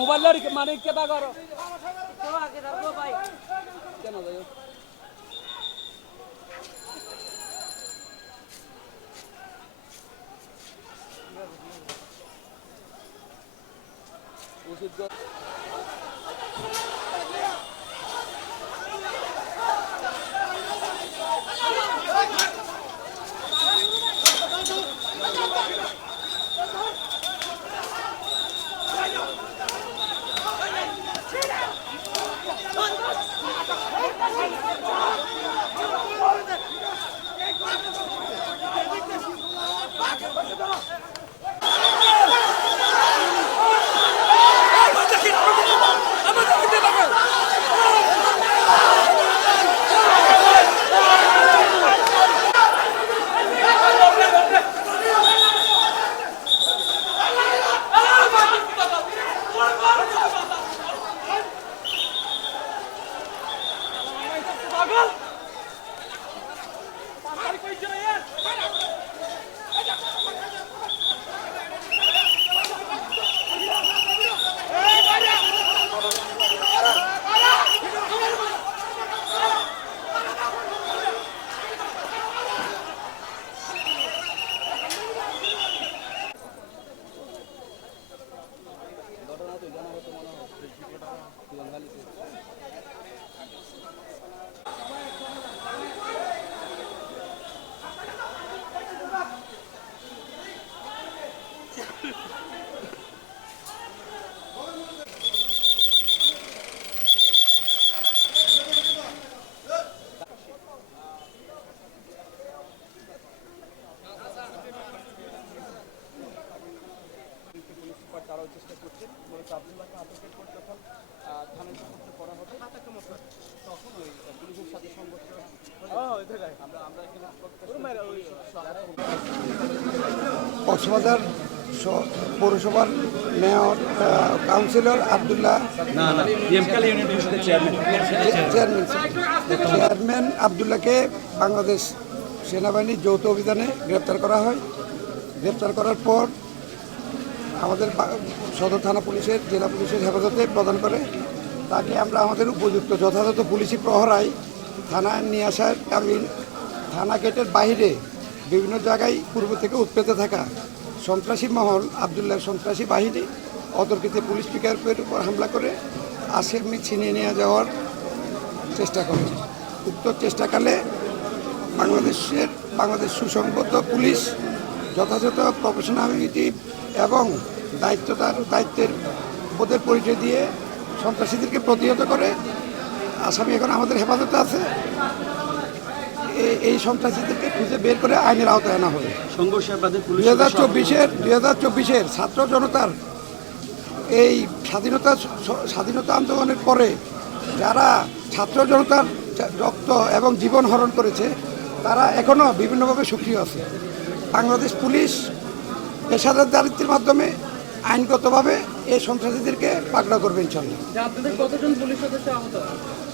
মোবাইলের মানে কেটা করো কেন যাই ওষুধ চেষ্টা করছেন মূলত আব্দুল্লাহকে আটকের পর যখন থানায় সমস্ত করা হবে তখন ওই পুলিশের সাথে সংঘর্ষ আমরা এখানে কক্সবাজার পৌরসভার mayor councillor Abdullah chairman আব্দুল্লাহকে Bangladesh সেনাবাহিনীর যৌথ অভিযানে গ্রেপ্তার করা হয়। গ্রেপ্তার করার পর আমাদের সদর থানা পুলিশের জেলা পুলিশের হেফাজতে প্রদান করে তাকে আমরা আমাদের উপযুক্ত যথাযথ পুলিশি প্রহরায় থানায় নিয়ে আসার কালীন থানা গেটের বাইরে বিভিন্ন জায়গায় পূর্ব থেকে উৎপেতে থাকা সন্ত্রাসী মহল আব্দুল্লাহর সন্ত্রাসী বাহিনী অতর্কিত পুলিশ পিকআপের উপর হামলা করে আসামি ছিনিয়ে নিয়ে যাওয়ার চেষ্টা করেছে। উক্ত চেষ্টাকালে বাংলাদেশ সুসংবদ্ধ পুলিশ যথাযথ প্রফেশনালিটি এবং দায়িত্বের বোধের পরিচয় দিয়ে সন্ত্রাসীদেরকে প্রতিহত করে আসামি এখন আমাদের হেফাজতে আছে। এই সন্ত্রাসীদেরকে খুঁজে বের করে আইনের আওতায় আনা হবে। 2024-এর ছাত্র জনতার এই স্বাধীনতা আন্দোলনের পরে যারা ছাত্র জনতার রক্ত এবং জীবন হরণ করেছে তারা এখনও বিভিন্নভাবে সক্রিয় আছে। বাংলাদেশ পুলিশ পেশাদার দায়িত্বের মাধ্যমে আইনগতভাবে এই সন্ত্রাসীদেরকে পাকড়াও করবে ইনশাল্লাহ।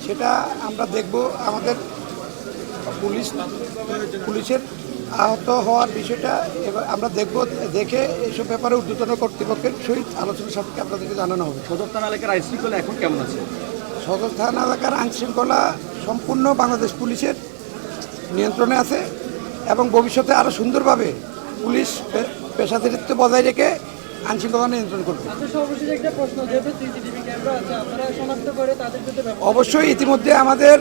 সেটা আমরা দেখব। আমাদের পুলিশের আহত হওয়ার বিষয়টা এবার আমরা দেখব, দেখে এইসব ব্যাপারে ঊর্ধ্বতন কর্তৃপক্ষের সহিত আলোচনার সাপেক্ষে আপনাদেরকে জানানো হবে। সদর থানা এলাকার আইন শৃঙ্খলা এখন কেমন আছে? সদর থানা এলাকার আইন শৃঙ্খলা সম্পূর্ণ বাংলাদেশ পুলিশের নিয়ন্ত্রণে আছে এবং ভবিষ্যতে আরও সুন্দরভাবে পুলিশ পেশাদারিত্ব বজায় রেখে আইন শৃঙ্খলা নিয়ন্ত্রণ করবে। অবশ্যই ইতিমধ্যে আমাদের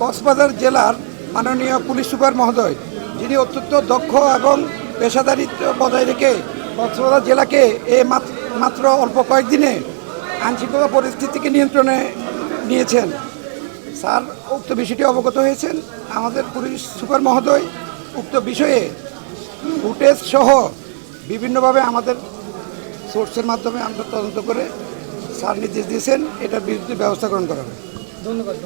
কক্সবাজার জেলার মাননীয় পুলিশ সুপার মহোদয়, যিনি অত্যন্ত দক্ষ এবং পেশাদারিত্ব বজায় রেখে কক্সবাজার জেলাকে মাত্র অল্প কয়েকদিনে আইনশৃঙ্খলা পরিস্থিতিকে নিয়ন্ত্রণে নিয়েছেন। স্যার উক্ত বিষয়টি অবগত হয়েছেন। আমাদের পুলিশ সুপার মহোদয় উক্ত বিষয়ে ফুটেজ সহ বিভিন্নভাবে আমাদের সোর্সের মাধ্যমে আমরা তদন্ত করে স্যার নির্দেশ দিয়েছেন, এটার বিরুদ্ধে ব্যবস্থা গ্রহণ করা হবে। ধন্যবাদ।